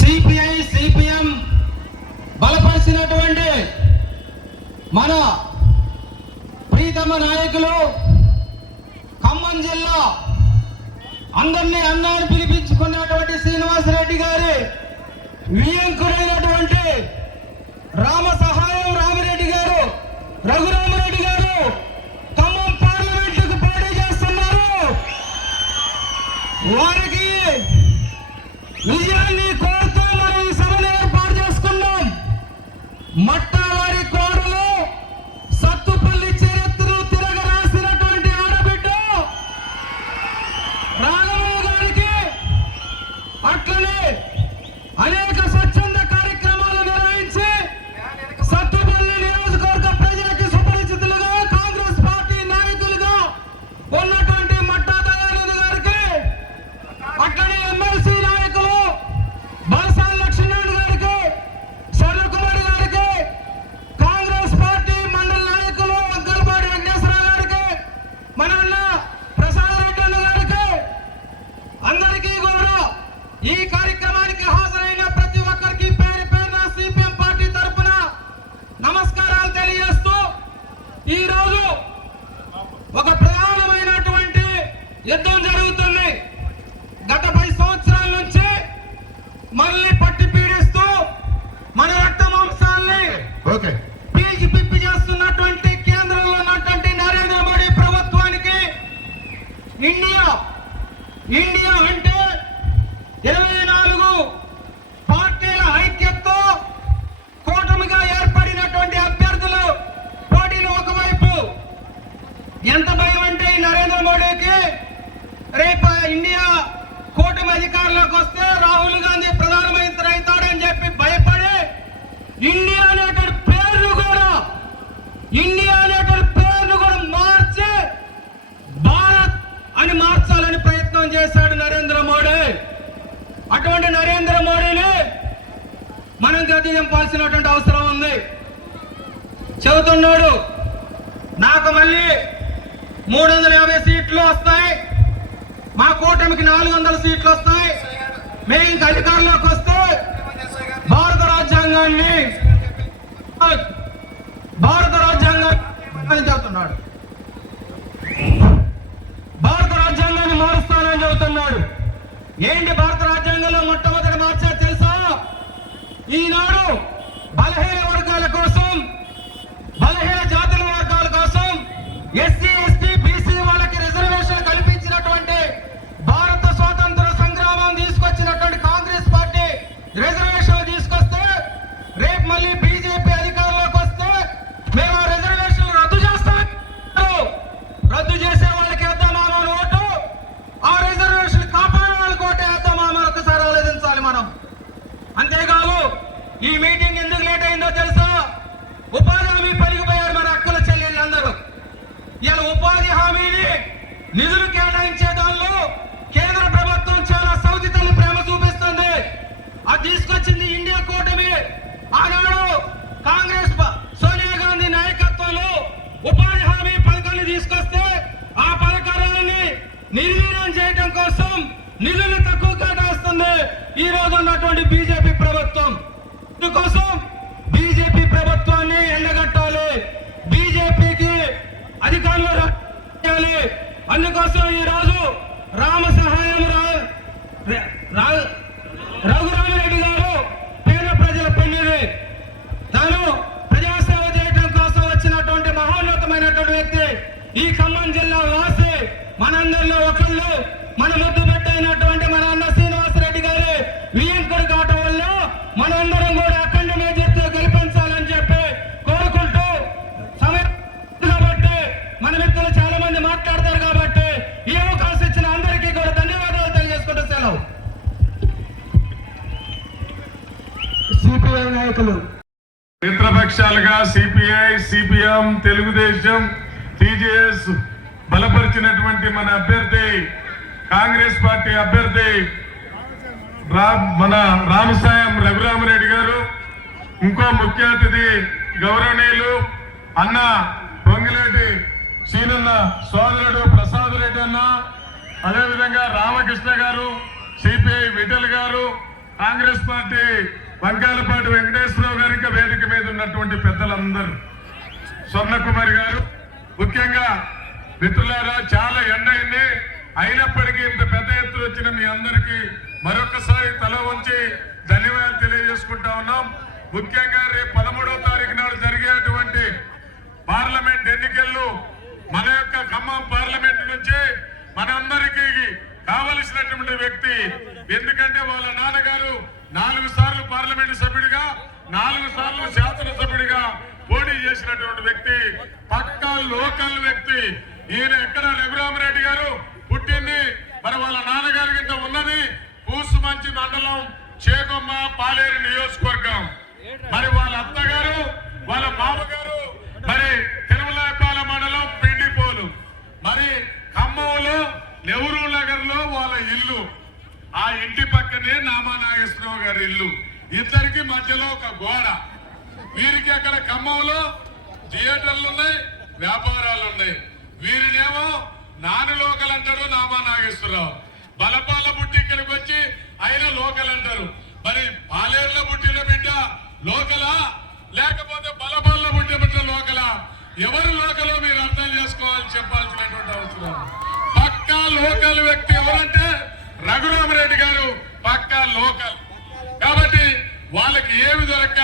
CPI CPM బలపరిచినటువంటి మన ప్రీతమ నాయకులు ఖమ్మం జిల్లా అందరినీ అన్నాన్ని పిలిపించుకున్నటువంటి శ్రీనివాసరెడ్డి గారి వియంకుడైనటువంటి రామ సహాయం రామిరెడ్డి గారు, రఘురామరెడ్డి గారు ఖమ్మం పార్లమెంటుకు పోటీ చేస్తున్నారు. వారికి విజయాన్ని కోరుతూ మనం ఈ సభను ఏర్పాటు చేసుకున్నాం. మట్టావారి కోడలు సత్తుపల్లి చరిత్రను తిరగరాసినటువంటి ఆడబిడ్డ రాఘవయ్య గారికి, అట్లనే అనేక స్వచ్ఛంద కార్యక్రమాలు నిర్వహించి సత్తుపల్లి నియోజకవర్గ ప్రజలకి సుపరిచితులుగా కాంగ్రెస్ పార్టీ నాయకులుగా ఉన్నటువంటి మట్టా దయానిధి గారికి, అట్లనే ఎమ్మెల్సీ నాయకులు బలసాల లక్ష్మీనారాయణ గారికి, శరత్కుమార్ గారికి, కాంగ్రెస్ పార్టీ మండల నాయకులు వంకలపాటి వెంకటేశ్వరరావు గారికి, మన అన్న ప్రసాద్ రెడ్డి అన్న గారికి, అందరికీ కూడా ఈ కార్యక్రమానికి హాజరైన ప్రతి ఒక్కరికి పేరు పేరున సిపిఎం పార్టీ తరఫున నమస్కారాలు తెలియజేస్తూ ఈ రోజు ఒక ప్రధానమైనటువంటి యుద్ధం జరుగుతుంది. గత 10 సంవత్సరాల నుంచి మనల్ని పట్టి పీడిస్తూ మన రక్త మాంసాన్ని పీల్చి పిప్పి చేస్తున్నటువంటి కేంద్రంలో ఉన్నటువంటి నరేంద్ర మోడీ ప్రభుత్వానికి ఇండియా అంటే 24 పార్టీల ఐక్యతతో కూటమిగా ఏర్పడినటువంటి అభ్యర్థులు పోటీలు ఒకవైపు. ఎంత భయం అంటే ఈ నరేంద్ర మోడీకి రేపు ఇండియా కూటమి అధికారంలోకి వస్తే రాహుల్ గాంధీ ప్రధానమంత్రి అవుతాడని చెప్పి భయపడి ఇండియా అనేటువంటి పేరును కూడా మార్చి భారత్ అని మార్చాలని ప్రయత్నం చేశాడు నరేంద్ర మోడీ. అటువంటి నరేంద్ర మోడీని మనం గతి చంపాల్సినటువంటి అవసరం ఉంది. చెబుతున్నాడు నాకు మళ్ళీ 350 సీట్లు వస్తాయి, మా కూటమికి 400 సీట్లు వస్తాయి, మేము ఇంక అధికారంలోకి వస్తే భారత రాజ్యాంగాన్ని చెబుతున్నాడు. భారత రాజ్యాంగాన్ని మారుస్తానని చెబుతున్నాడు. ఏంటి భారత రాజ్యాంగంలో మొట్టమొదటి మార్చే తెలుసా? ఈనాడు బలహీన వర్గాల కోసం, బలహీన జాతుల వర్గాల కోసం, ఎస్సీ ఎస్టీ బీసీ వాళ్ళకి రిజర్వేషన్ కల్పించినటువంటి భారత స్వాతంత్ర సంగ్రామం తీసుకొచ్చినటువంటి కాంగ్రెస్ పార్టీ రిజర్వేషన్లు తీసుకొస్తే రేపు మళ్ళీ బీజేపీ అధికారంలోకి వస్తే మేము ఆ రిజర్వేషన్లు రద్దు చేస్తాం. రద్దు చేసే వాళ్ళకి వేద్దామా మన ఓటు, ఆ రిజర్వేషన్ కాపాడే వాళ్ళకి ఓటు వేద్దామా మరొకసారి ఆలోచించాలి మనం. అంతేకాదు ఈ మీటింగ్ ఎందుకు లేట్ అయిందో తెలుసా? ఉపాధి హామీ పలికిపోయారు మన అక్కల చెల్లెళ్ళందరూ. ఇలా ఉపాధి హామీని నిధులు కేటాయించే దానిలో కేంద్ర ప్రభుత్వం చాలా సౌతి తల్లి ప్రేమ చూపిస్తుంది. అది తీసుకొచ్చింది ఇండియా కూటమి. ఆనాడు కాంగ్రెస్ సోనియా గాంధీ నాయకత్వంలో ఉపాధి హామీ పథకాన్ని తీసుకొస్తే ఆ పథకాలని నిర్వీర్యం చేయడం కోసం నిధులు తక్కువ కేటాయిస్తుంది ఈ రోజు ఉన్నటువంటి బీజేపీ ప్రభుత్వం. అందుకోసం బీజేపీ ప్రభుత్వాన్ని ఎండగట్టాలి, బీజేపీకి అధికారంలో రావాలి. అందుకోసం ఈ రోజు రామ సహాయం రఘురామరెడ్డి గారు పేద ప్రజల పెన్నిది, తాను ప్రజాసేవ చేయడం కోసం వచ్చినటువంటి మహోన్నతమైనటువంటి వ్యక్తి. ఈ ఖమ్మం జిల్లా వాసి మనందరిలో ఒకళ్ళు, మన ముద్దు పెట్టైనటువంటి మన అన్న శ్రీనివాసరెడ్డి గారి వియంకుడు కావటం వల్ల మనందరం కూడా అఖండ మేజర్తో గెలిపించాలని చెప్పి కోరుకుంటూ, సమయం కాబట్టి మన వ్యక్తులు చాలా మంది మాట్లాడతారు కాబట్టి ఈ అవకాశం ఇచ్చిన అందరికీ కూడా ధన్యవాదాలు తెలియజేసుకుంటూ సెలవు. సిపిఐ నాయకులు మిత్రపక్షాలుగా సిపిఐ, సిపిఎం, తెలుగుదేశం, టీజేఎస్ బలపరిచినటువంటి మన అభ్యర్థి కాంగ్రెస్ పార్టీ అభ్యర్థి మన రామసాయం రఘురామరెడ్డి గారు, ఇంకో ముఖ్య అతిథి గౌరవనీయులు అన్న పొంగిలేటి సీనన్న సోదరుడు ప్రసాద్ రెడ్డి అన్న, అదేవిధంగా రామకృష్ణ గారు, సిపిఐ విఠల్ గారు, కాంగ్రెస్ పార్టీ వంకాయలపాటి వెంకటేశ్వరరావు గారికి వేదిక మీద ఉన్నటువంటి పెద్దలందరూ, స్వర్ణకుమారి గారు, ముఖ్యంగా మిత్రులారా, చాలా ఎండ అయింది. అయినప్పటికీ ఇంత పెద్ద ఎత్తున వచ్చిన మీ అందరికీ మరొకసారి తల వంచి ధన్యవాదాలు తెలియజేసుకుంటా ఉన్నాం. ముఖ్యంగా రేపు 13వ తారీఖు నాడు జరిగేటువంటి పార్లమెంట్ ఎన్నికల్లో మన యొక్క ఖమ్మం పార్లమెంట్ నుంచి మనందరికీ కావలసినటువంటి వ్యక్తి, ఎందుకంటే వాళ్ళ నాన్నగారు 4 సార్లు పార్లమెంటు సభ్యుడిగా 4 సార్లు శాసనసభ్యుడిగా పోటీ చేసినటువంటి వ్యక్తి, పక్కా లోకల్ వ్యక్తి. ఈయన ఎక్కడ రఘురామరెడ్డి గారు పుట్టింది మరి వాళ్ళ నాన్నగారి కింద ఉన్నది పూసుమంచి మండలం చేకొమ్మ పాలేరు నియోజకవర్గం. మరి వాళ్ళ అత్తగారు వాళ్ళ మామగారు మరి తిరుమలపాల మండలం పిండిపోలు. మరి ఖమ్మంలో నెహ్రూ నగర్ లో వాళ్ళ ఇల్లు, ఆ ఇంటి పక్కనే నామానాగేశ్వరరావు గారి ఇల్లు. ఇద్దరికి మధ్యలో ఒక గోడ. వీరికి అక్కడ ఖమ్మంలో థియేటర్లు ఉన్నాయి, వ్యాపారాలు ఉన్నాయి. వీరినేమో నాని లోకల్ అంటారు నామానాగేశ్వరరావు. బలపాల బుట్టి ఇక్కడికి వచ్చి ఆయన లోకల్ అంటారు. మరి పాలేర్ల బుట్టిన బిడ్డ లోకలా లేకపోతే బలపాల బుట్టిన బిడ్డ లోకలా? ఎవరు లోకలో మీరు అర్థం చేసుకోవాలి, చెప్పాల్సినటువంటి అవసరం. పక్కా లోకల్ వ్యక్తి ఎవరంటే రఘురామరెడ్డి గారు, పక్కా లోకల్. కాబట్టి వాళ్ళకి ఏమి దొరక్క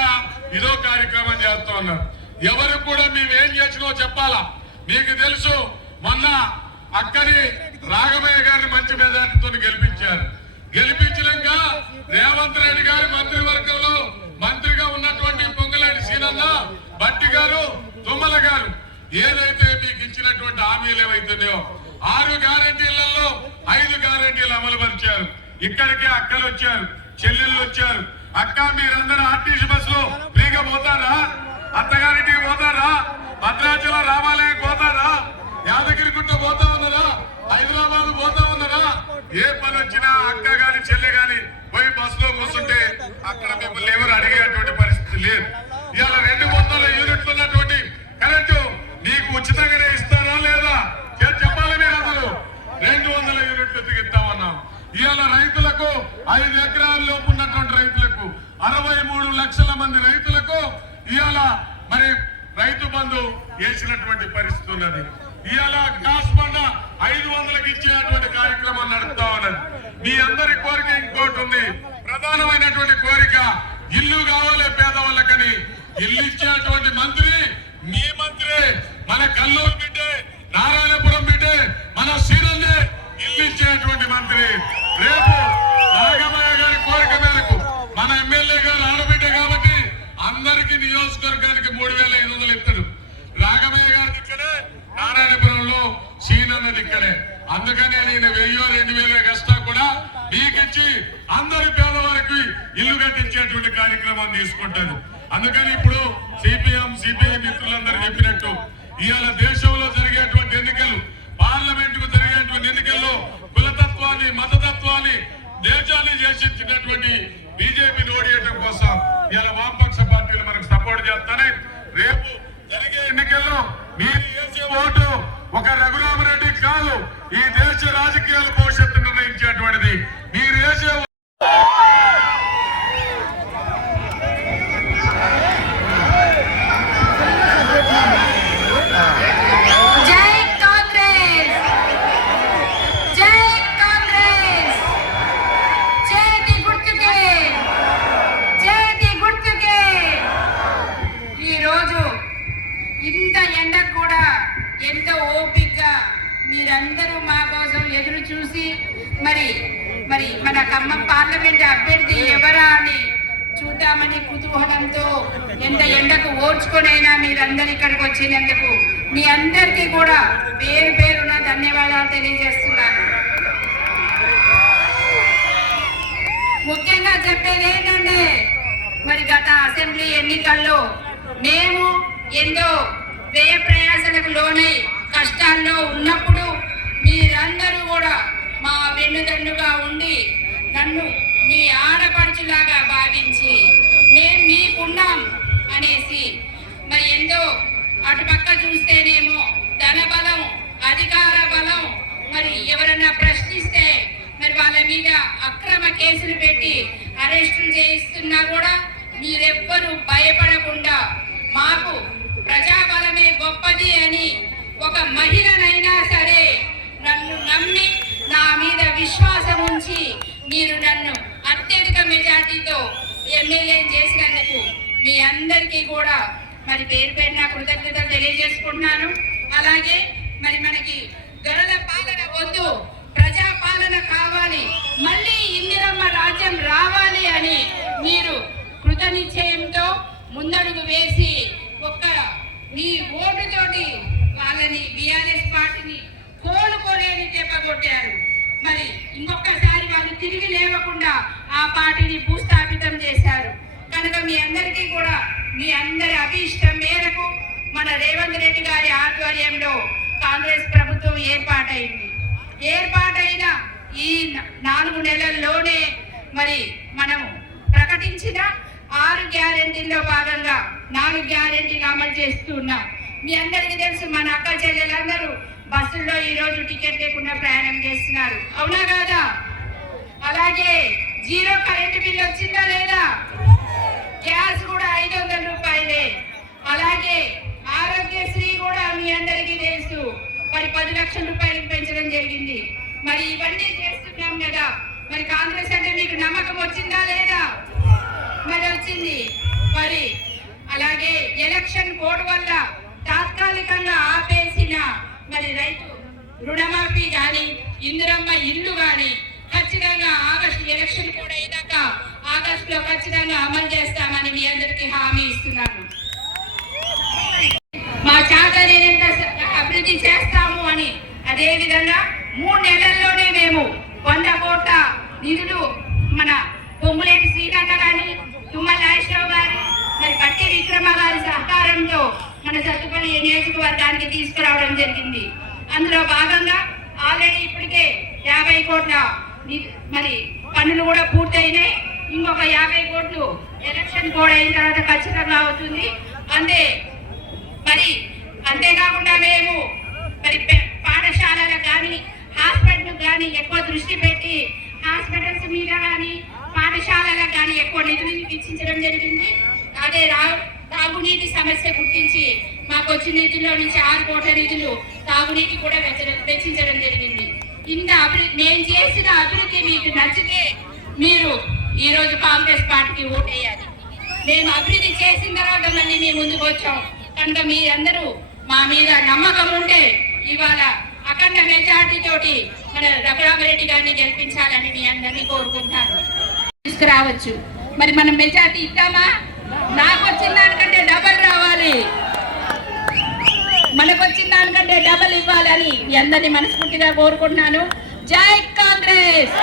ఇదో కార్యక్రమం చేస్తా ఉన్నారు. ఎవరు కూడా మేమేం చేసినో చెప్పాలా. మీకు తెలుసు, మొన్న అక్కడి రాఘవయ్య గారిని మంచి మెజార్టీతో గెలిపించారు. గెలిపించినాక రేవంత్ రెడ్డి గారి మంత్రివర్గంలో మంత్రిగా ఉన్నటువంటి పొంగులేటి సీనన్న, బట్టి గారు, తుమ్మల గారు ఏదైతే మీకు ఇచ్చినటువంటి హామీలు ఏవైతున్నాయో 6 గ్యారెంటీలలో 5 గ్యారెంటీలు అమలు పరిచారు. ఇక్కడికి అక్కలు వచ్చారు, చెల్లెళ్ళు వచ్చారు. అక్క మీరందరూ ఆర్టీసీ బస్సులో ఫ్రీగా పోతారా? అత్తగారింటికి పోతారా? భద్రాచలం రామాలయం పోతారా? యాదగిరిగుట్ట పోతా ఉన్నారా? హైదరాబాద్ పోతా ఉన్నారా? ఏ పని వచ్చినా అక్క గాని చెల్లె గాని పోయి బస్సులో కూర్చుంటే అక్కడ మిమ్మల్ని ఎవరు అడిగేటువంటి పరిస్థితి లేదు. ఇవాళ 200 యూనిట్లు ఉన్నటువంటి కరెంటు నీకు ఉచితంగానే ఇస్తారా లేదా చెప్పాలి. మీరు అసలు 200 యూనిట్లు ఎత్తిస్తామన్నాం. ఇవాళ రైతులకు 5 ఎకరాల లోపు ఉన్నటువంటి రైతులకు 63 లక్షల మంది రైతులకు ఇవాళ మరి రైతు బంధు వేసినటువంటి పరిస్థితి ఉన్నది. ఇవాళ గ్యాస్ బండ 500కి ఇచ్చేటువంటి కార్యక్రమం నడుపుతా ఉన్నది. మీ అందరి కోరిక ఇంకోటి ఉంది, ప్రధానమైనటువంటి కోరిక ఇల్లు కావాలి పేదవాళ్ళకని. ఇల్లు ఇచ్చేటువంటి మంత్రి మీ మంత్రి, మన కల్లూరు బిడ్డే, నారాయణపురం బిడ్డే, మన సీనన్నే ఇల్లు ఇచ్చేటువంటి మంత్రి. రేపు రాఘవయ్య గారి కోరిక మేరకు మన ఎమ్మెల్యే గారు ఆడబిడ్డ కాబట్టి అందరికి నియోజకవర్గానికి 3500 ఇస్తాడు. రాఘవయ్య గారి ఇక్కడే, నారాయణపురంలో సీనన్నది ఇక్కడే. అందుకనే నేను 1000-2000 కష్టా కూడా మీకిచ్చి అందరి పేదవారికి ఇల్లు కట్టించేటువంటి కార్యక్రమం తీసుకుంటాను. అందుకని ఇప్పుడు సిపిఐ మిత్రులందరూ చెప్పినట్టు ఇవాళ దేశంలో జరిగేటువంటి ఎన్నికలు, పార్లమెంట్ కు జరిగేటువంటి ఎన్నికల్లో కులతత్వాన్ని, మతతత్వాన్ని, దేశాన్ని చేసించినటువంటి బీజేపీని ఓడియటం కోసం ఇవాళ వామపక్ష పార్టీలు మనకు సపోర్ట్ చేస్తానే. రేపు జరిగే ఎన్నికల్లో మీరు వేసే ఓటు ఒక రఘురామరెడ్డి కాదు, ఈ దేశ రాజకీయాల భవిష్యత్తు నిర్ణయించేటువంటిది. మీరు వేసే మీరందరూ మా కోసం ఎదురు చూసి మరి మన ఖమ్మం పార్లమెంట్ అభ్యర్థి ఎవరా అని చూద్దామని కుతూహలంతో ఎంత ఎండకు ఓడ్చుకొనైనా మీరందరూ ఇక్కడికి వచ్చినందుకు మీ అందరికీ కూడా పేరు పేరున ధన్యవాదాలు తెలియజేస్తున్నాను. ముఖ్యంగా చెప్పేది ఏంటంటే మరి గత అసెంబ్లీ ఎన్నికల్లో మేము ఎంతో వ్యయ ప్రయాసాలకు లోనై కష్టాల్లో ఉన్నప్పుడు మీరందరూ కూడా మా వెన్నుదన్నుగా ఉండి నన్ను మీ ఆడపడుచులాగా భావించి మేము మీకున్నాం అనేసి మరి ఎంతో అటుపక్క చూస్తేనేమో ధన బలం, అధికార బలం, మరి ఎవరన్నా ప్రశ్నిస్తే మరి వాళ్ళ మీద అక్రమ కేసులు పెట్టి అరెస్టులు చేయిస్తున్నా కూడా మీరెవ్వరూ భయపడకుండా మాకు ప్రజాబలమే గొప్పది అని ఒక మహిళనైనా సరే నన్ను నమ్మి నా మీద విశ్వాసం ఉంచి మీరు నన్ను అత్యధిక మెజార్టీతో ఎమ్మెల్యే చేసినందుకు మీ అందరికీ కూడా మరి పేరు పేరున కృతజ్ఞతలు తెలియజేసుకుంటున్నాను. అలాగే మరి మనకి దొరల పాలన వద్దు, ప్రజా పాలన కావాలి, మళ్ళీ ఇందిరమ్మ రాజ్యం రావాలి అని మీరు కృతనిశ్చయంతో ముందడుగు వేసి ఒక్క మీ ఓటుతోటి వాళ్ళని బీఆర్ఎస్ పార్టీని కోలుకోలేని దెబ్బకొట్టారు. మరి ఇంకొకసారి వాళ్ళు తిరిగి లేవకుండా ఆ పార్టీని భూస్థాపితం చేశారు. కనుక మీ అందరికీ కూడా మీ అందరి అభీష్టం మేరకు మన రేవంత్ రెడ్డి గారి ఆధ్వర్యంలో కాంగ్రెస్ ప్రభుత్వం ఏర్పాటైన ఈ 4 నెలల్లోనే మరి మనం ప్రకటించిన 6 గ్యారెంటీల్లో భాగంగా 4 గ్యారెంటీలు అమలు చేస్తున్నాం. మీ అందరికీ తెలుసు, మన అక్క చెల్లెలందరూ బస్సుల్లో ఈ రోజు టికెట్ లేకుండా ప్రయాణం చేస్తున్నారు, అవునా కాదా? అలాగే 0 కరెంటు బిల్ వచ్చిందా లేదా? గ్యాస్ కూడా 500 రూపాయలే. అలాగే ఆరోగ్యశ్రీ కూడా మీ అందరికీ తెలుసు, మరి 10 లక్షల రూపాయలకు పెంచడం జరిగింది. మరి ఇవన్నీ చేస్తున్నాం కదా, మరి కాంగ్రెస్ అంటే మీకు నమ్మకం వచ్చిందా లేదా? మరి వచ్చింది. మరి అలాగే ఎలక్షన్ కోడ్ వల్ల తాత్కాలికంగా ఆపేసిన మరి రైతు రుణమాఫీ కానీ ఇందిరమ్మ ఇల్లు కానీ ఖచ్చితంగా ఆగస్టు ఎలక్షన్ కూడా అయినాక ఆగస్టులో ఖచ్చితంగా అమలు చేస్తామని మీ అందరికీ హామీ ఇస్తున్నాను. మా చాకరీనంత అభివృద్ధి చేస్తాము అని. అదే విధంగా 3 నెలల్లోనే మేము 100 కోట్ల నిధులు మన పొంగులేటి శ్రీకన్న గారి, తుమ్మల నాగేశ్వరరావు గారి, మరి బట్టి విక్రమ గారి సహకారంతో మన సత్తుపల్లి నియోజకవర్గానికి తీసుకురావడం జరిగింది. అందులో భాగంగా ఆల్రెడీ ఇప్పటికే 50 కోట్ల మరి పనులు కూడా పూర్తయినాయి. ఇంకొక 50 కోట్లు ఎలక్షన్ కోడ్ అయిన తర్వాత ఖచ్చితంగా అవుతుంది. అంతేకాకుండా మేము మరి పాఠశాలలకు కానీ హాస్పిటల్ కానీ ఎక్కువ దృష్టి పెట్టి హాస్పిటల్స్ మీద కానీ పాఠశాలలకు కానీ ఎక్కువ నిధులు వెచ్చించడం జరిగింది. అదే తాగునీటి సమస్య గుర్తించి మాకు వచ్చిన నిధుల్లో నుంచి 6 కోట్ల నిధులు తాగునీటి కూడా వెచ్చించడం జరిగింది. ఇంత అభివృద్ధి మేము చేసిన అభివృద్ధి మీకు నచ్చితే మీరు ఈ రోజు కాంగ్రెస్ పార్టీకి ఓటేయాలి. మేము అభివృద్ధి చేసిన తర్వాత మళ్ళీ మీ ముందుకు వచ్చాం కనుక మీరందరూ మా మీద నమ్మకం ఉంటే ఇవాళ అఖండ మెజార్టీ తోటి మన రఘురామరెడ్డి గారిని గెలిపించాలని మీ అందరినీ కోరుకుంటాను. తీసుకురావచ్చు. మరి మనం మెజార్టీ ఇద్దామా? నాకు వచ్చిన దానికంటే డబల్ రావాలి, మనకు వచ్చిన దానికంటే డబల్ ఇవ్వాలని మీ అందరినీ మనస్ఫూర్తిగా కోరుకుంటున్నాను. జై కాంగ్రెస్,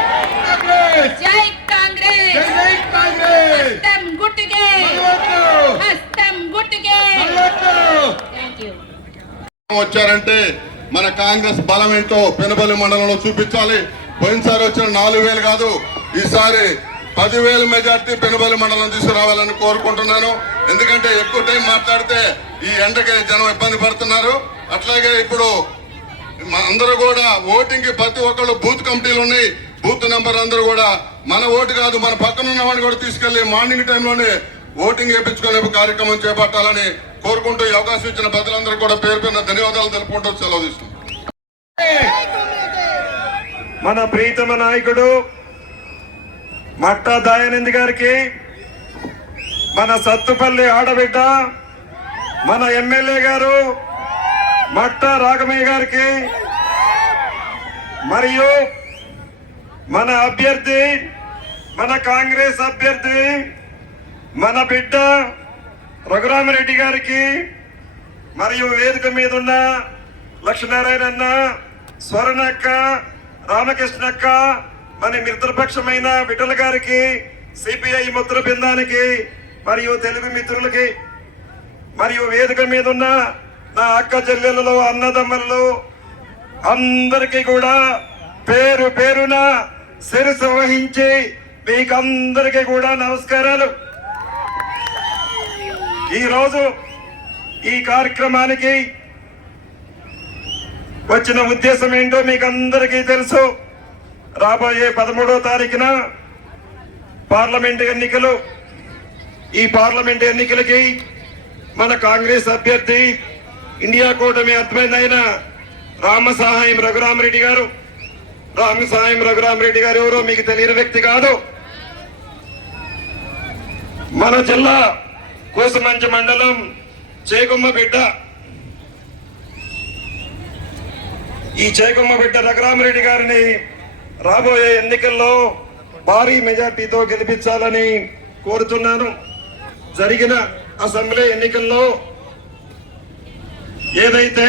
జై కాంగ్రెస్, హస్తం గుర్తుకే, హస్తం గుర్తుకే. థాంక్యూ. వచ్చారంటే మన కాంగ్రెస్ బలం ఏంటో పెనుబలి మండలంలో చూపించాలి. పోయినసారి వచ్చిన 4,000 కాదు, ఈసారి 10,000 మెజార్టీ పెనుబలి మండలం తీసుకురావాలని కోరుకుంటున్నాను. ఎందుకంటే ఎక్కువ టైం మాట్లాడితే ఈ ఎండకి జనం ఇబ్బంది పడుతున్నారు. అట్లాగే ఇప్పుడు అందరూ కూడా ఓటింగ్ కి ప్రతి ఒక్కళ్ళు బూత్ కమిటీలు ఉన్నాయి. బూత్ నెంబర్ అందరూ కూడా మన ఓటు కాదు, మన పక్కన ఉన్న వాడిని కూడా తీసుకెళ్లి మార్నింగ్ టైంలోనే ఓటింగ్ వేయించుకునే కార్యక్రమం చేపట్టాలని కోరుకుంటూ ఈ అవకాశం ఇచ్చిన ప్రజలందరూ కూడా పేరు పేరున ధన్యవాదాలు తెలుపుకుంటూ సెలవు తీసుకుంటాం. మన ప్రీతమ నాయకుడు మట్టా దయానంద్ గారికి, మన సత్తుపల్లి ఆడబిడ్డ మన ఎమ్మెల్యే గారు మట్టా రాఘమయ్య గారికి, మరియు మన అభ్యర్థి, మన కాంగ్రెస్ అభ్యర్థి, మన బిడ్డ రఘురామరెడ్డి గారికి, మరియు వేదిక మీద ఉన్న లక్ష్మీనారాయణ అన్న, స్వర్ణక్క, రామకృష్ణక్క, మన మిత్రపక్షమైన విఠల గారికి, సిపిఐ మిత్ర బృందానికి, మరియు తెలుగు మిత్రులకి, మరియు వేదిక మీద ఉన్న నా అక్క చెల్లెలలో అన్నదమ్ములు అందరికీ కూడా పేరు పేరున శిరస్సు వహించి మీకు అందరికీ కూడా నమస్కారాలు. ఈరోజు ఈ కార్యక్రమానికి వచ్చిన ఉద్దేశం ఏంటో మీకు అందరికీ తెలుసు. రాబోయే 13వ తారీఖున పార్లమెంట్ ఎన్నికలు. ఈ పార్లమెంట్ ఎన్నికలకి మన కాంగ్రెస్ అభ్యర్థి ఇండియా కూటమి అధ్యక్షుడైన రామసహాయం రఘురామరెడ్డి గారు. రామసహాయం రఘురామరెడ్డి గారు ఎవరో మీకు తెలియని వ్యక్తి కాదు. మన జిల్లా కోసమంచి మండలం చేగుమ్మ బిడ్డ. ఈ చేగుమ్మ బిడ్డ రఘురామరెడ్డి గారిని రాబోయే ఎన్నికల్లో భారీ మెజార్టీతో గెలిపించాలని కోరుతున్నాను. జరిగిన అసెంబ్లీ ఎన్నికల్లో ఏదైతే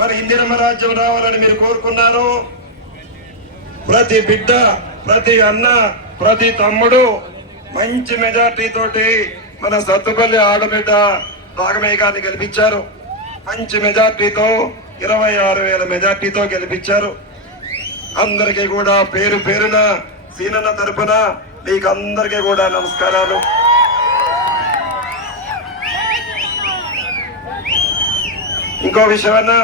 మరి ఇందిరమ్మ రాజ్యం రావాలని మీరు కోరుకున్నారో, ప్రతి బిడ్డ, ప్రతి అన్న, ప్రతి తమ్ముడు మంచి మెజార్టీ తోటి మన సత్తుపల్లి ఆడబిడ్డ రాగమయ్య గారిని గెలిపించారు. మంచి మెజార్టీతో 26,000 మెజార్టీతో గెలిపించారు. అందరికీ కూడా పేరు పేరున సీనన్న తరపున మీకు అందరికీ కూడా నమస్కారాలు. ఇంకో విషయం అన్నా,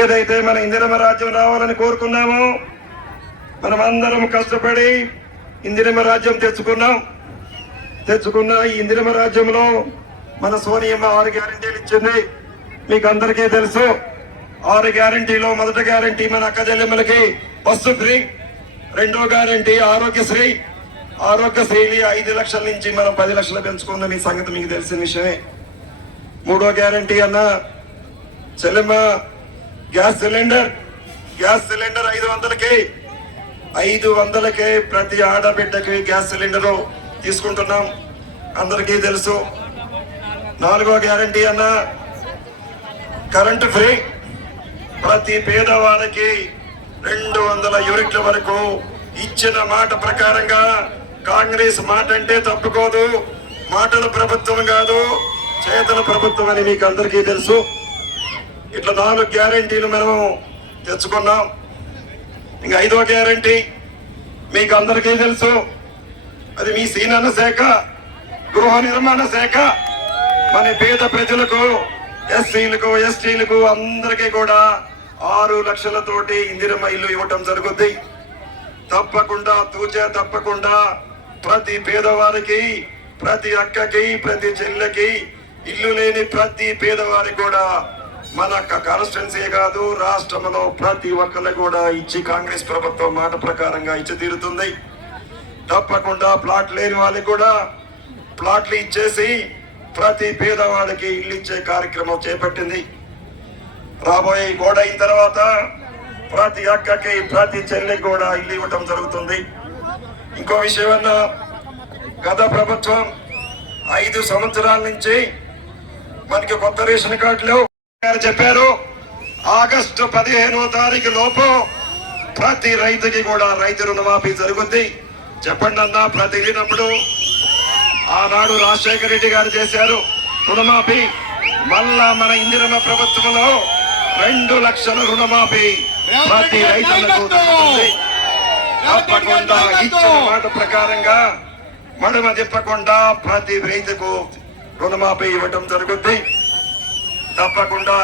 ఏదైతే మన ఇందిరమ్మ రాజ్యం రావాలని కోరుకున్నామో, మనం అందరం కష్టపడి ఇందిరమ్మ రాజ్యం తెచ్చుకున్న ఈ ఇందిరమ్మ రాజ్యంలో మన సోనియమ్మ 6 గ్యారెంటీలు ఇచ్చింది. మీకు అందరికీ తెలుసు. 6 గ్యారెంటీలో మొదటి గ్యారెంటీ మన అక్క చెల్లెమ్మలకి బస్సు ఫ్రీ, రెండో గ్యారెంటీ ఆరోగ్యశ్రీ. ఆరోగ్యశ్రీని 5 లక్షల నుంచి మనం 10 లక్షలు పెంచుకుందాం. ఈ సంగతి మీకు తెలిసిన విషయమే. మూడో గ్యారెంటీ అన్న చెల్లెమ్మ గ్యాస్ సిలిండర్ 500కే ప్రతి ఆడబిడ్డకి గ్యాస్ సిలిండర్ తీసుకుంటున్నాం, అందరికీ తెలుసు. నాలుగో గ్యారెంటీ అన్న కరెంటు ఫ్రీ. ప్రతి పేదవారికి 200 యూనిట్ల వరకు ఇచ్చిన మాట ప్రకారంగా. కాంగ్రెస్ మాట అంటే తప్పుకోదు. మాటల ప్రభుత్వం కాదు, చేతల ప్రభుత్వం అని మీకు అందరికీ తెలుసు. ఇట్లా 4 గ్యారెంటీలు మనం తెచ్చుకున్నాం. ఇంకా 5వ గ్యారెంటీ మీకు అందరికీ తెలుసు. అది మీ సీనన్న శాఖ, గృహ నిర్మాణ శాఖ. మన పేద ప్రజలకు, ఎస్సీలకు, ఎస్టీలకు అందరికీ కూడా 6 లక్షలతోటి ఇందిరమ్మ ఇల్లు ఇవ్వటం జరుగుద్ది. తప్పకుండా తప్పకుండా ప్రతి పేదవారికి, ప్రతి అక్కకి, ప్రతి చెల్లెకి, ఇల్లు లేని ప్రతి పేదవారికి కూడా మన కాన్స్టిట్యున్సీ కాదు, రాష్ట్రంలో ప్రతి ఒక్కరు కూడా ఇచ్చి కాంగ్రెస్ ప్రభుత్వం మాట ప్రకారంగా ఇచ్చి తీరుతుంది. తప్పకుండా ప్లాట్ లేని వాళ్ళకి కూడా ప్లాట్లు ఇచ్చేసి ప్రతి పేదవాడికి ఇల్లు ఇచ్చే కార్యక్రమం చేపట్టింది. రాబోయే గోడ అయిన తర్వాత ప్రతి అక్కకి, ప్రతి చెల్లికి కూడా ఇల్లు ఇవ్వటం జరుగుతుంది. ఇంకో విషయం అన్నా, గత ప్రభుత్వం 5 సంవత్సరాల నుంచి మనకి కొత్త రేషన్ కార్డులు చెప్పారు. ఆగస్టు 15వ తారీఖు లోపు ప్రతి రైతుకి కూడా రైతు రుణమాఫీ జరుగుద్ది. చెప్పండి అన్నా, ప్రతి వెళ్ళినప్పుడు ఆనాడు రాజశేఖర రెడ్డి గారు చేశారు రుణమాఫీ. మళ్ళా మన ఇందిరమ్మ ప్రభుత్వంలో 2 లక్షల రుణమాఫీ ప్రతి రైతులకు తప్పకుండా ఇచ్చిన మాట ప్రకారంగా మడమ తిప్పకుండా ప్రతి రైతుకు రుణమాఫీ ఇవ్వటం జరుగుద్ది. తప్పకుండా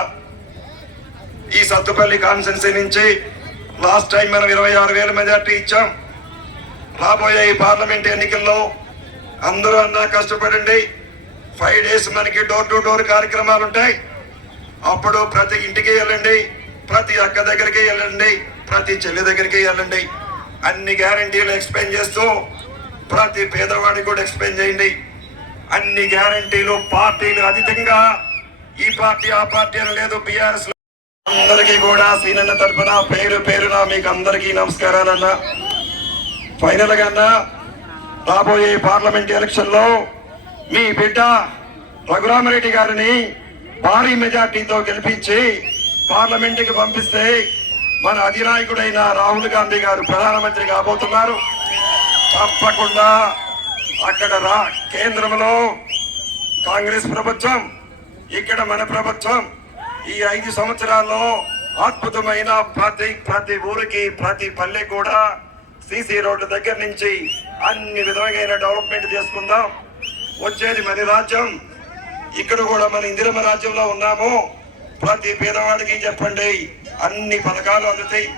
ఈ సత్తుపల్లి కాన్స్టిట్యున్సీ నుంచి లాస్ట్ టైం మనం 26,000 మెజార్టీ ఇచ్చాం. రాబోయే ఈ పార్లమెంట్ ఎన్నికల్లో అందరూ అన్నా కష్టపడండి. 5 డేస్ మనకి డోర్ టు డోర్ కార్యక్రమాలు ఉంటాయి. అప్పుడు ప్రతి ఇంటికి వెళ్ళండి, ప్రతి అక్క దగ్గరికి వెళ్ళండి, ప్రతి చెల్లి దగ్గరికి వెళ్ళండి. అన్ని గ్యారంటీలు ఎక్స్ప్లెయిన్ చేస్తూ ప్రతి పేదవాడికి కూడా ఎక్స్ప్లెయిన్ చేయండి. అన్ని గ్యారంటీలు, పార్టీలు అధికంగా ఈ పార్టీ ఆ పార్టీ అని లేదు. బీఆర్ఎస్ అందరికీ కూడా సీనన్న తరఫున పేరు పేరున మీకు అందరికీ నమస్కారాలన్నా. ఫైనల్ గా అన్నా, రాబోయే పార్లమెంట్ ఎలక్షన్ లో మీ బిడ్డ రఘురామరెడ్డి గారిని భారీ మెజార్టీతో గెలిపించి పార్లమెంట్ కి పంపిస్తే మన అధినాయకుడైన రాహుల్ గాంధీ గారు ప్రధానమంత్రి కాబోతున్నారు. తప్పకుండా అక్కడ కేంద్రంలో కాంగ్రెస్ ప్రభుత్వం, ఇక్కడ మన ప్రభుత్వం ఈ 5 సంవత్సరాల్లో అద్భుతమైన ప్రతి ఊరికి, ప్రతి పల్లె కూడా సీసీ రోడ్ల దగ్గర నుంచి అన్ని విధమైన డెవలప్మెంట్ చేసుకుందాం. వచ్చేది మన రాజ్యం. ఇక్కడ కూడా మన ఇందిరమ్మ రాజ్యంలో ఉన్నాము. ప్రతి పేదవాడికి చెప్పండి, అన్ని పథకాలు అందుతాయి.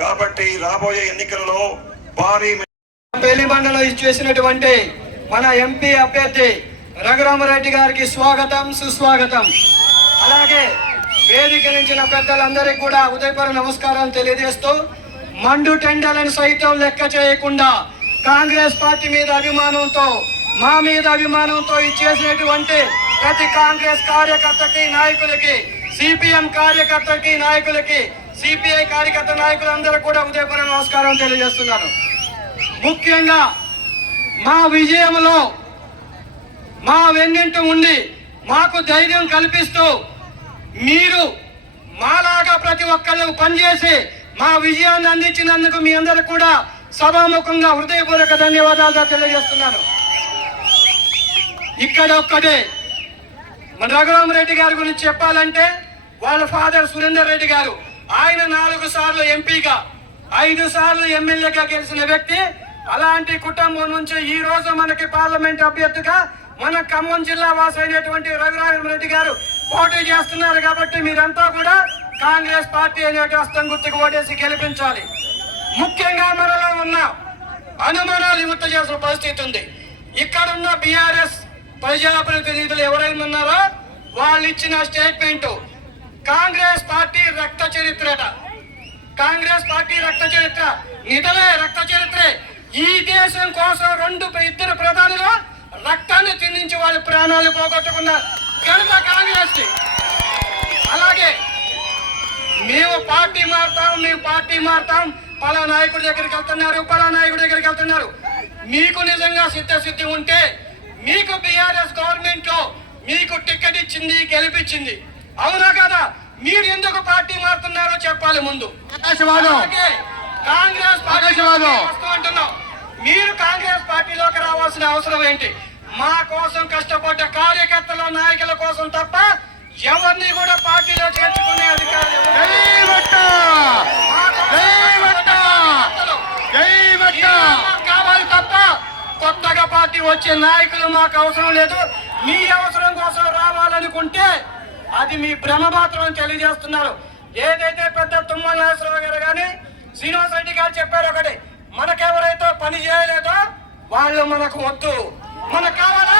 కాబట్టి రాబోయే ఎన్నికల్లో భారీ పెళ్లిబండలో ఇచ్చేసినటువంటి మన ఎంపీ అభ్యర్థి రఘురామరెడ్డి గారికి స్వాగతం, సుస్వాగతం. అలాగే వేదిక నుంచిన పెద్దలందరికీ కూడా ఉదయపూర్వ నమస్కారాలు తెలియజేస్తూ, మండు టెండర్లను సైతం లెక్క చేయకుండా కాంగ్రెస్ పార్టీ మీద అభిమానంతో, మా మీద అభిమానంతో ఇచ్చేసినటువంటి ప్రతి కాంగ్రెస్ కార్యకర్తకి, నాయకులకి, సిపిఎం కార్యకర్తకి, నాయకులకి, సిపిఐ కార్యకర్త నాయకులందరూ కూడా ఉదయపూర్వ నమస్కారం తెలియజేస్తున్నాను. ముఖ్యంగా మా విజయంలో మా వెన్నింట ఉండి మాకు ధైర్యం కల్పిస్తూ మీరు మాలాగా ప్రతి ఒక్కళ్ళు పనిచేసి మా విజయాన్ని అందించినందుకు మీ అందరూ కూడా సభాముఖంగా హృదయపూర్వక ధన్యవాదాలు తెలియజేస్తున్నాను. ఇక్కడ ఒక్కటే మన రఘురామరెడ్డి గారి గురించి చెప్పాలంటే, వాళ్ళ ఫాదర్ సురేందర్ రెడ్డి గారు, ఆయన 4 సార్లు ఎంపీగా, 5 సార్లు ఎమ్మెల్యేగా గెలిచిన వ్యక్తి. అలాంటి కుటుంబం నుంచి ఈ రోజు మనకి పార్లమెంట్ అభ్యర్థిగా మన ఖమ్మం జిల్లా వాసి అయినటువంటి రఘురామరెడ్డి గారు పోటీ చేస్తున్నారు. కాబట్టి మీరంతా కూడా కాంగ్రెస్ పార్టీ అనే హస్తం గుర్తుకు ఓటేసి గెలిపించాలి. ముఖ్యంగా మనలో ఉన్న అనుమానాలు విముక్త చేసిన పరిస్థితి ఉంది. ఇక్కడున్న బీఆర్ఎస్ ప్రజాప్రతినిధులు ఎవరైనా ఉన్నారో వాళ్ళు ఇచ్చిన స్టేట్మెంట్ కాంగ్రెస్ పార్టీ రక్త చరిత్రట. కాంగ్రెస్ పార్టీ రక్త చరిత్ర నిజమే, రక్త చరిత్రే. ఈ దేశం కోసం 2 ప్రధానులు రక్తాన్ని తిండించి వాళ్ళ ప్రాణాలు పోగొట్టుకున్న ఘనత కాంగ్రెస్. అలాగే మేము పార్టీ మారుతాం, పలా నాయకుడి దగ్గరికి వెళ్తున్నారు, మీకు నిజంగా సిద్ధశుద్ధి ఉంటే మీకు బీఆర్ఎస్ గవర్నమెంట్ లో మీకు టికెట్ ఇచ్చింది, గెలిపించింది, అవునా కదా? మీరు ఎందుకు పార్టీ మారుతున్నారో చెప్పాలి ముందు. కాంగ్రెస్ పార్టీ అంటున్నాం, మీరు కాంగ్రెస్ పార్టీలోకి రావాల్సిన అవసరం ఏంటి? మా కోసం కష్టపడ్డ కార్యకర్తల, నాయకుల కోసం తప్ప ఎవరిని కూడా పార్టీలో చేర్చుకునే అధికారం కావాలి తప్ప కొత్తగా పార్టీ వచ్చే నాయకులు మాకు అవసరం లేదు. మీ అవసరం కోసం రావాలనుకుంటే అది మీ భ్రమ మాత్రం తెలియజేస్తున్నారు. ఏదైతే పెద్ద తుమ్మల నాగేశ్వరరావు గారు కానీ శ్రీనివాస్ రెడ్డి గారు చెప్పారు, ఒకటి మనకెవరైతే పని చేయలేదో వాళ్ళు మనకు వద్దు, మనకు కావాలా?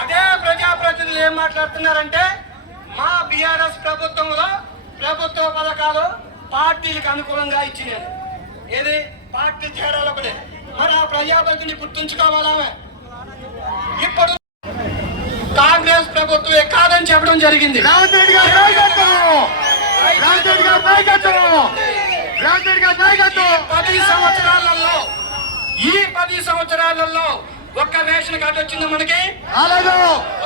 అదే ప్రజాప్రతినిధులు ఏం మాట్లాడుతున్నారంటే, మా బీఆర్ఎస్ ప్రభుత్వంలో ప్రభుత్వ పథకాలు పార్టీలకు అనుకూలంగా ఇచ్చినది. ఏది పార్టీ తేడాలు ఒకటే. మరి ఆ ప్రజాప్రతిని గుర్తుంచుకోవాలా? ఇప్పుడు కాంగ్రెస్ ప్రభుత్వమే కాదని చెప్పడం జరిగింది. 10 సంవత్సరాలలో ఒక్క రేషన్ కార్డు వచ్చిందా మనకి? రాలేదు.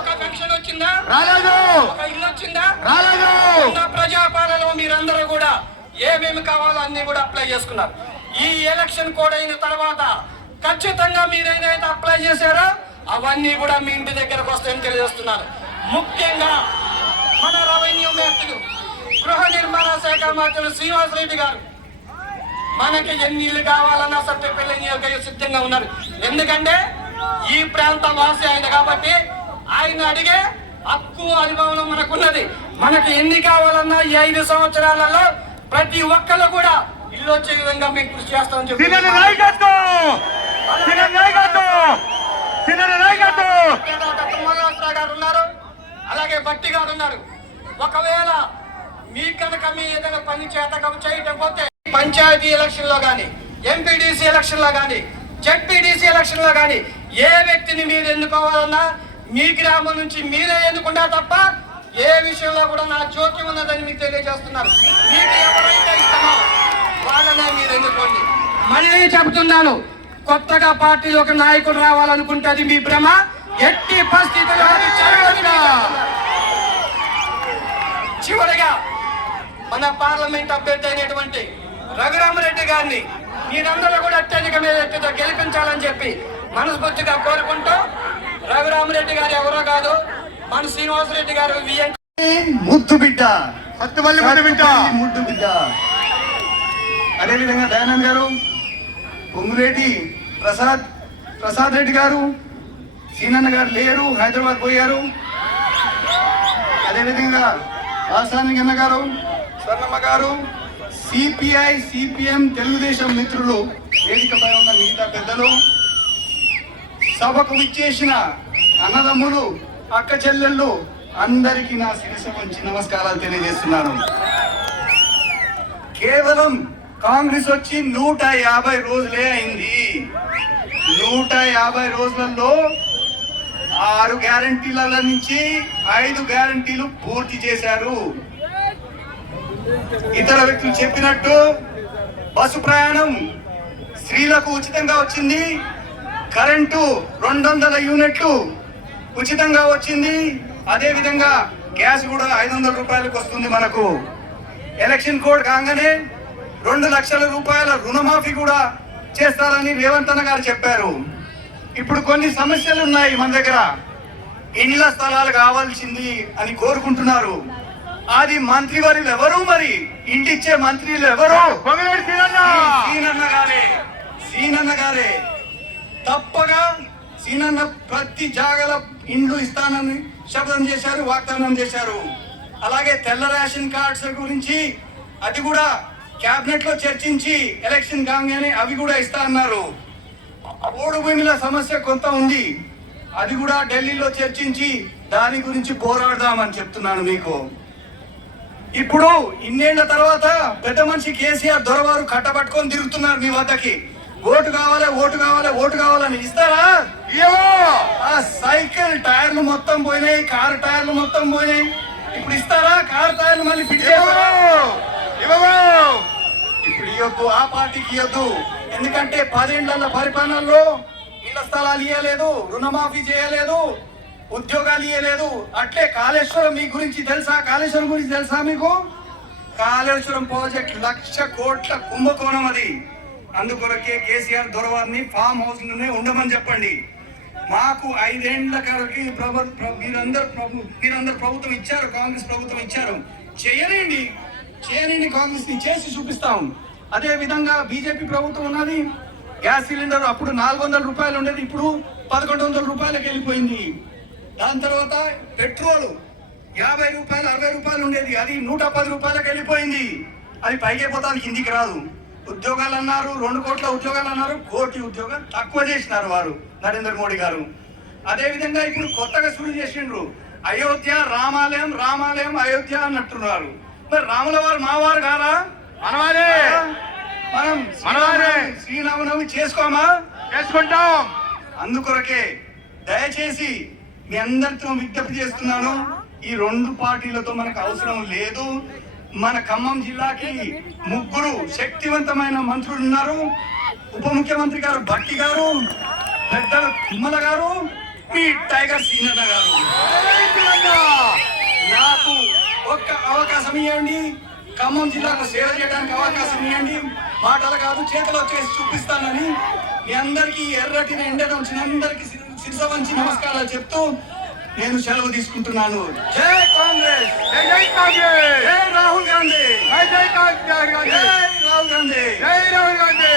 ఒక పెన్షన్ వచ్చిందా? రాలేదు. ఒక ఇల్లు వచ్చిందా? రాలేదు. ప్రజాపాలనలో మీరందరూ కూడా ఏమేమి కావాలో అన్ని కూడా అప్లై చేసుకున్నారు. ఈ ఎలక్షన్ కోడ్ అయిన తర్వాత ఖచ్చితంగా మీరు ఏదైతే అప్లై చేశారో అవన్నీ కూడా మీ ఇంటి దగ్గరకు వస్తాయని తెలియజేస్తున్నారు. ముఖ్యంగా మన రెవెన్యూ మంత్రులు, గృహ నిర్మాణ శాఖ మంత్రులు శ్రీనివాస్ రెడ్డి గారు మనకి ఎన్ని ఇల్లు కావాలన్నా సరే పెళ్లి సిద్ధంగా ఉన్నారు. ఎందుకంటే ఈ ప్రాంత వాసి ఆయన కాబట్టి ఆయన అడిగే హక్కు, అనుభవం మనకున్నది. మనకి ఎన్ని కావాలన్నా ఈ 5 సంవత్సరాలలో ప్రతి ఒక్కరు కూడా ఇల్లు వచ్చే విధంగా మీకు కృషి చేస్తామని చెప్పి గారు ఉన్నారు, అలాగే బట్టి గారు ఉన్నారు. ఒకవేళ మీ కనుక మీ ఏదైనా పని చేయకపోతే పంచాయతీ ఎలక్షన్ లో గానీ, ఎంపీడీసీ ఎలక్షన్ లో గానీ, జెడ్పీడీసీ ఎలక్షన్ లో గానీ ఏ వ్యక్తిని మీరు ఎన్నుకోవాలన్నా మీ గ్రామం నుంచి మీరే ఎన్నుకున్నా తప్ప ఏ విషయంలో కూడా నా జోక్యం ఉన్నదని మీకు తెలియజేస్తున్నారు. మీకు ఎవరైతే ఇష్టమో వాళ్ళనే మీరు ఎన్నుకోండి. మళ్ళీ చెబుతున్నాను, కొత్తగా పార్టీలో ఒక నాయకుడు రావాలనుకుంటే అది మీ భ్రమ. ఎట్టి పరిస్థితుల్లో చివరిగా మన పార్లమెంట్ అభ్యర్థి అయినటువంటి రఘురామరెడ్డి గారిని మీరందరూ కూడా అత్యధిక మేరతో గెలిపించాలని చెప్పి మనస్ఫూర్తిగా కోరుకుంటూ, రఘురామరెడ్డి గారు ఎవరో కాదు, మన శ్రీనివాసరెడ్డి గారు ముద్దు బిడ్డ, ముద్దు బిడ్డ. అదేవిధంగా దయానంద్ గారు, పొంగులేటి ప్రసాద్ రెడ్డి గారు, సీనన్న గారు లేరు, హైదరాబాద్ పోయారు. అదేవిధంగా రాజధాని గన్న గారు, స్వర్ణమ్మ గారు, సిపిఐ సిపిఎం తెలుగుదేశం మిత్రులు, వేదికపై ఉన్న మిగతా పెద్దలు, సభకు విచ్చేసిన అన్నదమ్ములు, అక్క చెల్లెళ్ళు అందరికీ నా శిరస్సు వంచి నమస్కారాలు తెలియజేస్తున్నాను. కేవలం కాంగ్రెస్ వచ్చి 150 రోజులే అయింది. 150 రోజులలో 6 గ్యారంటీల నుంచి 5 గ్యారంటీలు పూర్తి చేశారు. ఇతర వ్యక్తులు చెప్పినట్టు బస్సు ప్రయాణం స్త్రీలకు ఉచితంగా వచ్చింది, కరెంటు 200 యూనిట్లు ఉచితంగా వచ్చింది, అదే విధంగా గ్యాస్ కూడా 500 రూపాయలకు వస్తుంది. మనకు ఎలక్షన్ కోడ్ కాగానే 2 లక్షల రూపాయల రుణమాఫీ కూడా చేస్తారని రేవంత్ అన్న గారు చెప్పారు. ఇప్పుడు కొన్ని సమస్యలు ఉన్నాయి మన దగ్గర. ఇండ్ల స్థలాలు కావాల్సింది అని కోరుకుంటున్నారు. అది మంత్రివర్యులు ఎవరు, మరి ఇంటిచ్చే మంత్రులు ఎవరు? సీనన్న గారే. తప్పగా సీనన్న ప్రతి జాగల ఇండ్లు ఇస్తానని శపథం చేశారు, వాగ్దానం చేశారు. అలాగే తెల్ల రేషన్ కార్డ్స్ గురించి అది కూడా కేబినెట్ లో చర్చించి ఎలక్షన్ కాగానే అవి కూడా ఇస్తా అన్నారు. ఓడు భూమిల సమస్య కొంత ఉంది, అది కూడా ఢిల్లీలో చర్చించి దాని గురించి పోరాడదామని చెప్తున్నాను మీకు. ఇప్పుడు ఇన్నేళ్ల తర్వాత పెద్ద మనిషి కేసీఆర్ దొరవారు కట్టబట్టుకొని తిరుగుతున్నారు మీ వద్దకి. ఓటు కావాలి, ఓటు కావాలి, ఓటు కావాలని ఇస్తారా? ఆ సైకిల్ టైర్లు మొత్తం పోయినాయి, కారు టైర్లు మొత్తం పోయినాయి. ఇప్పుడు ఇస్తారా? కారు టైర్లు మళ్ళీ ఫిట్ చేస్తారు. ఇప్పుడు ఇవ్వద్దు, ఆ పార్టీకి ఇవ్వద్దు. ఎందుకంటే 10 ఏళ్ల పరిపాలనలో ఇళ్ల స్థలాలు ఇవ్వలేదు, రుణమాఫీ చేయలేదు, ఉద్యోగాలు ఇవ్వలేదు. అట్లే కాళేశ్వరం మీ గురించి తెలుసా? కాళేశ్వరం గురించి తెలుసా మీకు? కాళేశ్వరం ప్రాజెక్ట్ 1,00,000 కోట్ల కుంభకోణం అది. అందుకొరకే కేసీఆర్ దొరవారిని ఫామ్ హౌస్ లోనే ఉండమని చెప్పండి. మాకు 5 ఏళ్ల కాలకి మీరందరూ ప్రభుత్వం ఇచ్చారు, కాంగ్రెస్ ప్రభుత్వం ఇచ్చారు. చేయనండి కాంగ్రెస్ ని చేసి చూపిస్తాం. అదే విధంగా బీజేపీ ప్రభుత్వం ఉన్నది. గ్యాస్ సిలిండర్ అప్పుడు 400 రూపాయలు ఉండేది, ఇప్పుడు 1100 రూపాయలకు వెళ్ళిపోయింది. దాని తర్వాత పెట్రోల్ 50 రూపాయలు 60 రూపాయలు ఉండేది, అది 110 రూపాయలకు వెళ్ళిపోయింది. అది పైకెపోతానికి కిందికి రాదు. ఉద్యోగాలు అన్నారు, 2 కోట్ల ఉద్యోగాలు అన్నారు, 1 కోటి ఉద్యోగాలు తక్కువ చేసినారు వారు నరేంద్ర మోడీ గారు. అదే విధంగా ఇప్పుడు కొత్తగా శురు చేసిండ్రు, అయోధ్య రామాలయం, రామాలయం అయోధ్య అన్నట్టున్నారు. మరి రాముల వారు మావారు కాదా? మనం శ్రీరామనవమి చేసుకోమా? చేసుకుంటాం. అందుకొరకే దయచేసి మీ అందరితో విజ్ఞప్తి చేస్తున్నాను, ఈ 2 పార్టీలతో మనకు అవసరం లేదు. మన ఖమ్మం జిల్లాకి 3 శక్తివంతమైన మంత్రులు ఉన్నారు. ఉప ముఖ్యమంత్రి గారు భట్టి గారు, పెద్దల తుమ్మల గారు, మీ టైగర్ సీనన్న గారు. నాకు ఒక్క అవకాశం ఇవ్వండి, ఖమ్మం జిల్లాకు సేవ చేయడానికి అవకాశం ఇవ్వండి. మాటలు కాదు, చేతిలో చేసి చూపిస్తానని మీ అందరికీ ఎర్రటిన ఎండ నుంచి అందరికీ శిరస వంచి నమస్కారాలు చెప్తూ నేను సెలవు తీసుకుంటున్నాను. జై కాంగ్రెస్, జై కాంగ్రెస్, జై రాహుల్ గాంధీ, జై రాహుల్ గాంధీ, జై రాహుల్ గాంధీ.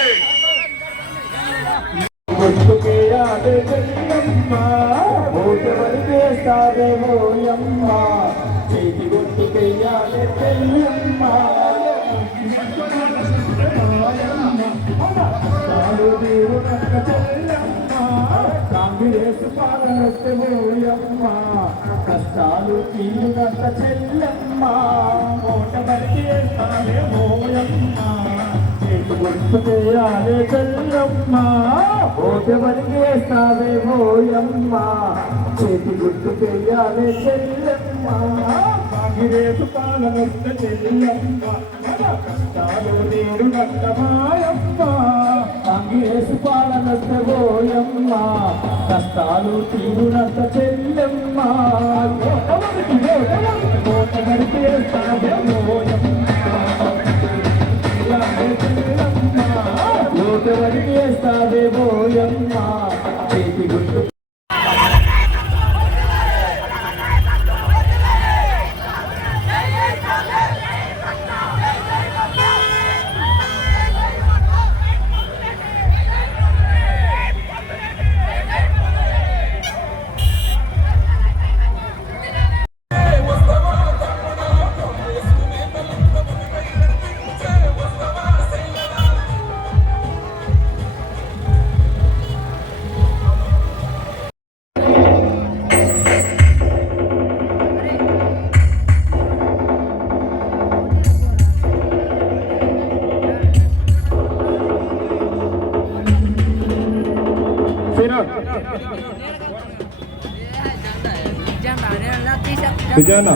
కాంగ్రెస్ పాలనొస్తే మోయమ్మ, కష్టాలు తీరునంత చెల్లెమ్మ, ఓటబడికి వేస్తావే మోయమ్మ, చేతి గుర్తు చేయాలే చెల్లమ్మ, ఓటబడికి వేస్తావే మోయమ్మ, చేతి గుర్తు చేయాలే చెల్లెమ్మ, కాంగ్రెస్ పాలనొస్తే చెల్లమ్మ, కష్టాలు తీరునంత మాయమ్మ, కాంగ్రెస్ పాలనొస్తే మోయమ్మ, కష్టాలు తీరునంత చెల్లెమ్మ, ఓటబడికి వేస్తావే మోయమ్మ, ఓటబడికి వేస్తావే మోయమ్మ, చేతి గుర్తు Hey, విజయన్న